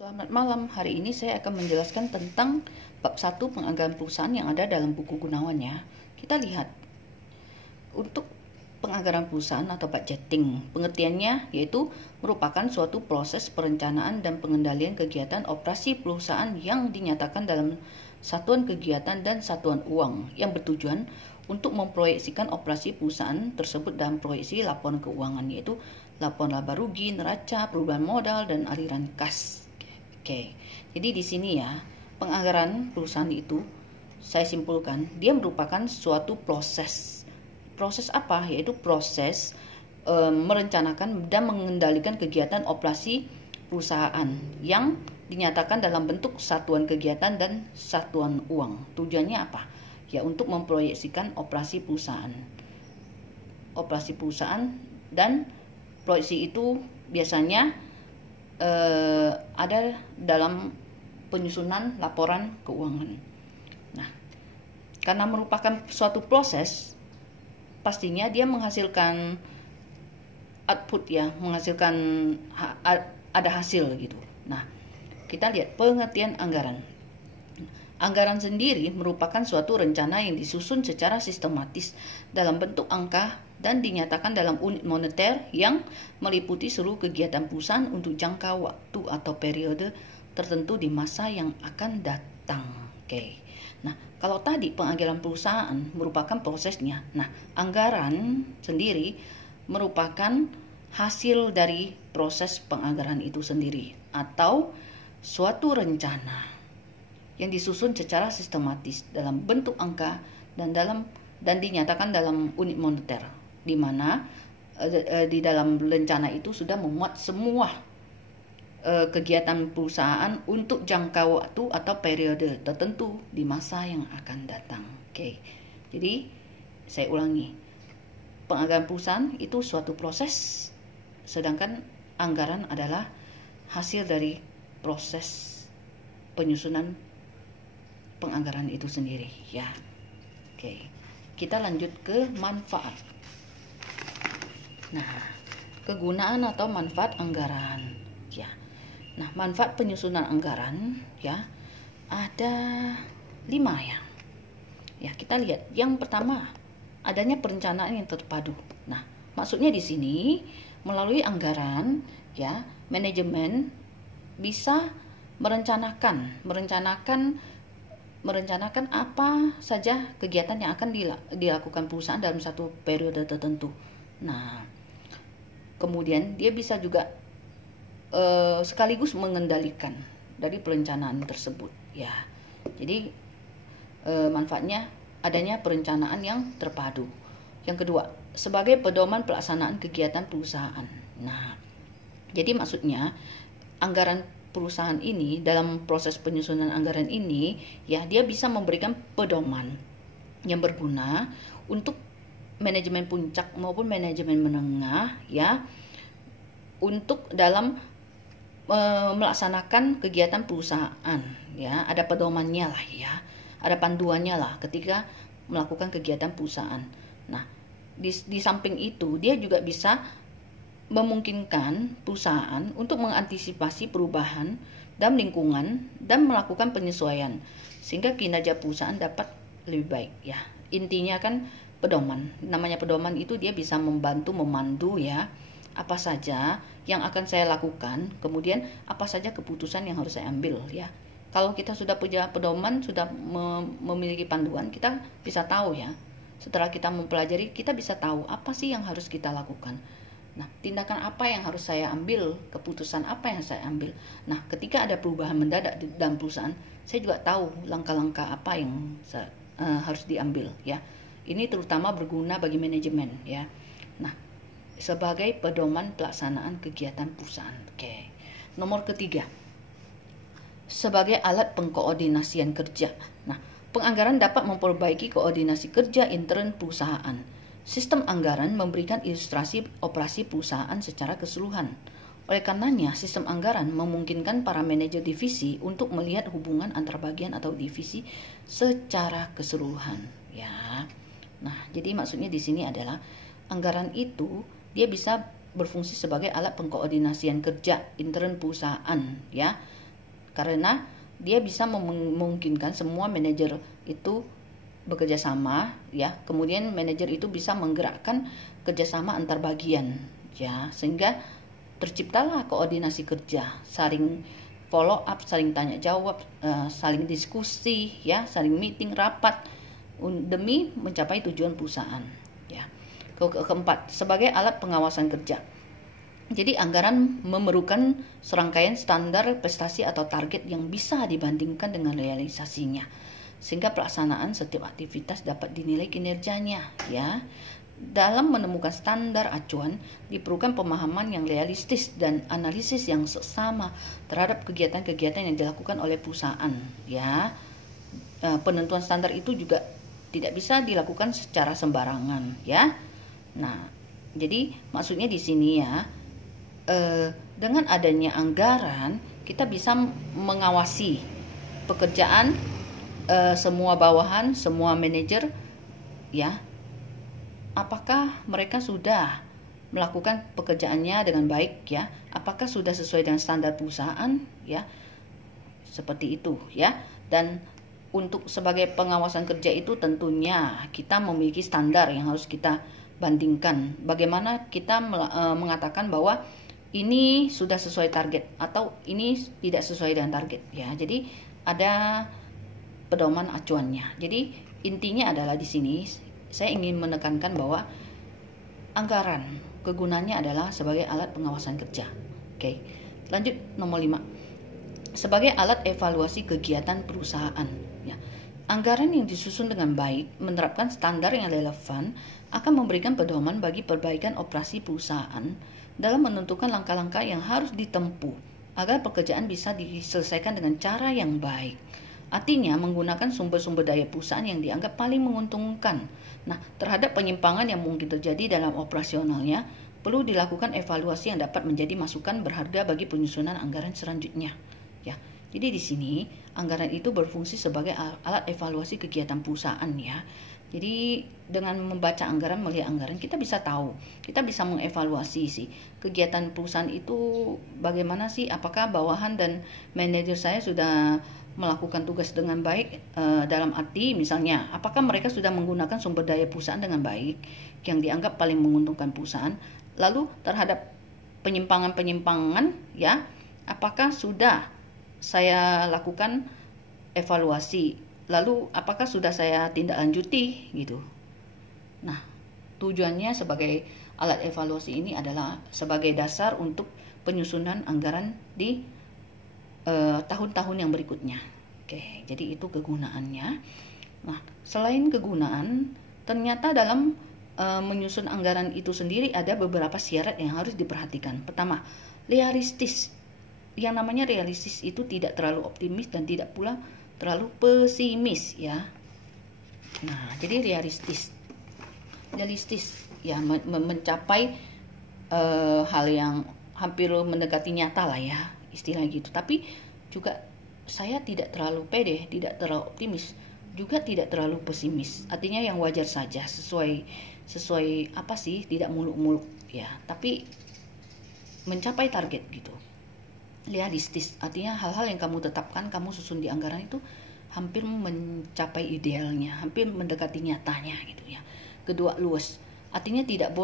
Selamat malam, hari ini saya akan menjelaskan tentang bab 1 penganggaran perusahaan yang ada dalam buku Gunawan ya. Kita lihat, untuk penganggaran perusahaan atau budgeting, pengertiannya yaitu merupakan suatu proses perencanaan dan pengendalian kegiatan operasi perusahaan yang dinyatakan dalam satuan kegiatan dan satuan uang yang bertujuan untuk memproyeksikan operasi perusahaan tersebut dalam proyeksi laporan keuangan, yaitu laporan laba rugi, neraca, perubahan modal, dan aliran kas. Oke, jadi di sini ya, penganggaran perusahaan itu saya simpulkan dia merupakan suatu proses. Proses apa? Yaitu proses merencanakan dan mengendalikan kegiatan operasi perusahaan yang dinyatakan dalam bentuk satuan kegiatan dan satuan uang. Tujuannya apa? Ya, untuk memproyeksikan operasi perusahaan. Operasi perusahaan, dan proyeksi itu biasanya ada dalam penyusunan laporan keuangan. Nah, karena merupakan suatu proses, pastinya dia menghasilkan output ya, menghasilkan ada hasil gitu. Nah, kita lihat pengertian anggaran. Anggaran sendiri merupakan suatu rencana yang disusun secara sistematis dalam bentuk angka dan dinyatakan dalam unit moneter yang meliputi seluruh kegiatan perusahaan untuk jangka waktu atau periode tertentu di masa yang akan datang. Oke. Nah, kalau tadi penganggaran perusahaan merupakan prosesnya. Nah, anggaran sendiri merupakan hasil dari proses penganggaran itu sendiri atau suatu rencana yang disusun secara sistematis dalam bentuk angka dan dinyatakan dalam unit moneter, di mana di dalam rencana itu sudah memuat semua kegiatan perusahaan untuk jangka waktu atau periode tertentu di masa yang akan datang. Oke. Jadi saya ulangi, penganggaran perusahaan itu suatu proses, sedangkan anggaran adalah hasil dari proses penyusunan penganggaran itu sendiri ya. Oke, kita lanjut ke manfaat. Nah, kegunaan atau manfaat anggaran ya. Nah, manfaat penyusunan anggaran ya ada 5 ya. Ya, kita lihat yang pertama, adanya perencanaan yang terpadu. Nah, maksudnya di sini melalui anggaran ya, manajemen bisa merencanakan apa saja kegiatan yang akan dilakukan perusahaan dalam satu periode tertentu. Nah, kemudian dia bisa juga sekaligus mengendalikan dari perencanaan tersebut ya. Jadi manfaatnya adanya perencanaan yang terpadu. Yang kedua, sebagai pedoman pelaksanaan kegiatan perusahaan. Nah, jadi maksudnya anggaran perusahaan ini dalam proses penyusunan anggaran ini ya, dia bisa memberikan pedoman yang berguna untuk manajemen puncak maupun manajemen menengah ya, untuk dalam melaksanakan kegiatan perusahaan ya. Ada pedomannya lah ya, ada panduannya lah ketika melakukan kegiatan perusahaan. Nah, di samping itu dia juga bisa memungkinkan perusahaan untuk mengantisipasi perubahan dalam lingkungan dan melakukan penyesuaian sehingga kinerja perusahaan dapat lebih baik ya. Intinya kan pedoman. Namanya pedoman itu dia bisa membantu memandu ya, apa saja yang akan saya lakukan, kemudian apa saja keputusan yang harus saya ambil ya. Kalau kita sudah punya pedoman, sudah memiliki panduan, kita bisa tahu ya. Setelah kita mempelajari, kita bisa tahu apa sih yang harus kita lakukan. Nah, tindakan apa yang harus saya ambil, keputusan apa yang saya ambil. Nah, ketika ada perubahan mendadak di dalam perusahaan, saya juga tahu langkah-langkah apa yang harus diambil ya. Ini terutama berguna bagi manajemen ya. Nah, sebagai pedoman pelaksanaan kegiatan perusahaan. Oke. Nomor ketiga, sebagai alat pengkoordinasian kerja. Nah, penganggaran dapat memperbaiki koordinasi kerja intern perusahaan. Sistem anggaran memberikan ilustrasi operasi perusahaan secara keseluruhan. Oleh karenanya, sistem anggaran memungkinkan para manajer divisi untuk melihat hubungan antar bagian atau divisi secara keseluruhan. Ya. Nah, jadi maksudnya di sini adalah anggaran itu dia bisa berfungsi sebagai alat pengkoordinasian kerja intern perusahaan, ya. karena dia bisa memungkinkan semua manajer itu bekerja sama, ya. Kemudian manajer itu bisa menggerakkan kerjasama antar bagian, ya, sehingga terciptalah koordinasi kerja, saling follow up, saling tanya jawab, saling diskusi, ya, saling meeting, rapat demi mencapai tujuan perusahaan, ya. Keempat, sebagai alat pengawasan kerja. Jadi anggaran memerlukan serangkaian standar prestasi atau target yang bisa dibandingkan dengan realisasinya, sehingga pelaksanaan setiap aktivitas dapat dinilai kinerjanya, ya. Dalam menemukan standar acuan, diperlukan pemahaman yang realistis dan analisis yang seksama terhadap kegiatan-kegiatan yang dilakukan oleh perusahaan, ya. Penentuan standar itu juga tidak bisa dilakukan secara sembarangan, ya. Nah, jadi maksudnya di sini, ya, dengan adanya anggaran kita bisa mengawasi pekerjaan semua bawahan, semua manajer, ya. Apakah mereka sudah melakukan pekerjaannya dengan baik, ya? Apakah sudah sesuai dengan standar perusahaan, ya? Seperti itu, ya. Dan untuk sebagai pengawasan kerja itu tentunya kita memiliki standar yang harus kita bandingkan. Bagaimana kita mengatakan bahwa ini sudah sesuai target atau ini tidak sesuai dengan target, ya. Jadi ada pedoman acuannya. Jadi intinya adalah di sini saya ingin menekankan bahwa anggaran kegunaannya adalah sebagai alat pengawasan kerja. Oke. Lanjut nomor 5. Sebagai alat evaluasi kegiatan perusahaan, ya. Anggaran yang disusun dengan baik, menerapkan standar yang relevan, akan memberikan pedoman bagi perbaikan operasi perusahaan dalam menentukan langkah-langkah yang harus ditempuh agar pekerjaan bisa diselesaikan dengan cara yang baik. Artinya menggunakan sumber-sumber daya perusahaan yang dianggap paling menguntungkan. Nah, terhadap penyimpangan yang mungkin terjadi dalam operasionalnya, perlu dilakukan evaluasi yang dapat menjadi masukan berharga bagi penyusunan anggaran selanjutnya. Ya, jadi di sini anggaran itu berfungsi sebagai alat evaluasi kegiatan perusahaan, ya. Jadi dengan membaca anggaran, melihat anggaran, kita bisa tahu, kita bisa mengevaluasi sih kegiatan perusahaan itu bagaimana sih, apakah bawahan dan manajer saya sudah melakukan tugas dengan baik, dalam arti misalnya apakah mereka sudah menggunakan sumber daya perusahaan dengan baik yang dianggap paling menguntungkan perusahaan. Lalu terhadap penyimpangan-penyimpangan, ya, apakah sudah saya lakukan evaluasi, lalu apakah sudah saya tindak lanjuti gitu. Nah, tujuannya sebagai alat evaluasi ini adalah sebagai dasar untuk penyusunan anggaran di tahun-tahun yang berikutnya. Oke, jadi itu kegunaannya. Nah, selain kegunaan, ternyata dalam menyusun anggaran itu sendiri ada beberapa syarat yang harus diperhatikan. Pertama, realistis. Yang namanya realistis itu tidak terlalu optimis dan tidak pula terlalu pesimis, ya. Nah, jadi realistis ya, mencapai hal yang hampir mendekati nyata lah, ya, istilah gitu. Tapi juga saya tidak terlalu pede, tidak terlalu optimis, juga tidak terlalu pesimis. Artinya yang wajar saja, sesuai apa sih, tidak muluk-muluk, ya, tapi mencapai target gitu. Realistis artinya hal-hal yang kamu tetapkan, kamu susun di anggaran itu hampir mencapai idealnya, hampir mendekati nyatanya gitu, ya. Kedua, luas artinya tidak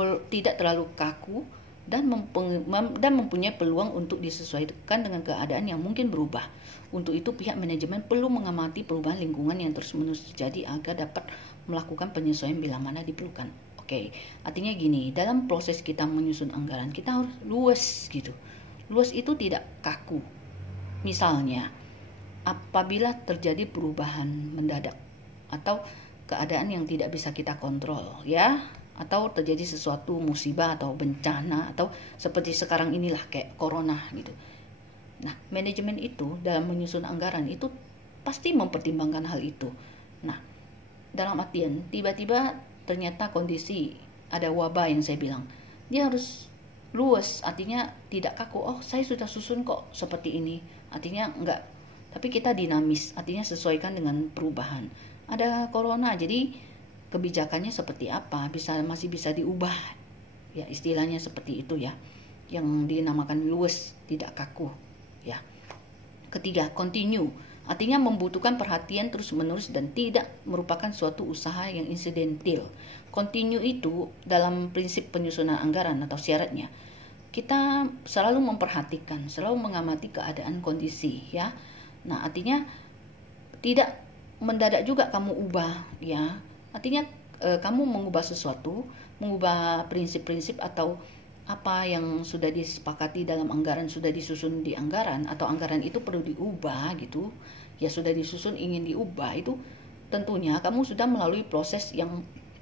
terlalu kaku dan mempunyai peluang untuk disesuaikan dengan keadaan yang mungkin berubah. Untuk itu pihak manajemen perlu mengamati perubahan lingkungan yang terus-menerus terjadi agar dapat melakukan penyesuaian bila mana diperlukan. Oke, artinya gini, dalam proses kita menyusun anggaran kita harus luas gitu. Luas itu tidak kaku. Misalnya, apabila terjadi perubahan mendadak atau keadaan yang tidak bisa kita kontrol, ya, atau terjadi sesuatu musibah atau bencana atau seperti sekarang inilah kayak corona gitu. Nah, manajemen itu dalam menyusun anggaran itu pasti mempertimbangkan hal itu. Nah, dalam artian tiba-tiba ternyata kondisi ada wabah yang saya bilang, dia harus luas, artinya tidak kaku. Oh, saya sudah susun kok seperti ini, artinya enggak. Tapi kita dinamis, artinya sesuaikan dengan perubahan. Ada corona, jadi kebijakannya seperti apa, masih bisa diubah, ya, istilahnya seperti itu, ya, yang dinamakan luas, tidak kaku, ya. Ketiga, continue. Artinya membutuhkan perhatian terus-menerus dan tidak merupakan suatu usaha yang insidental. Continue itu dalam prinsip penyusunan anggaran atau syaratnya, kita selalu memperhatikan, selalu mengamati keadaan kondisi ya. Nah, artinya tidak mendadak juga kamu ubah ya. Artinya kamu mengubah sesuatu, mengubah prinsip-prinsip atau apa yang sudah disepakati dalam anggaran, sudah disusun di anggaran, atau anggaran itu perlu diubah gitu ya, sudah disusun ingin diubah, itu tentunya kamu sudah melalui proses yang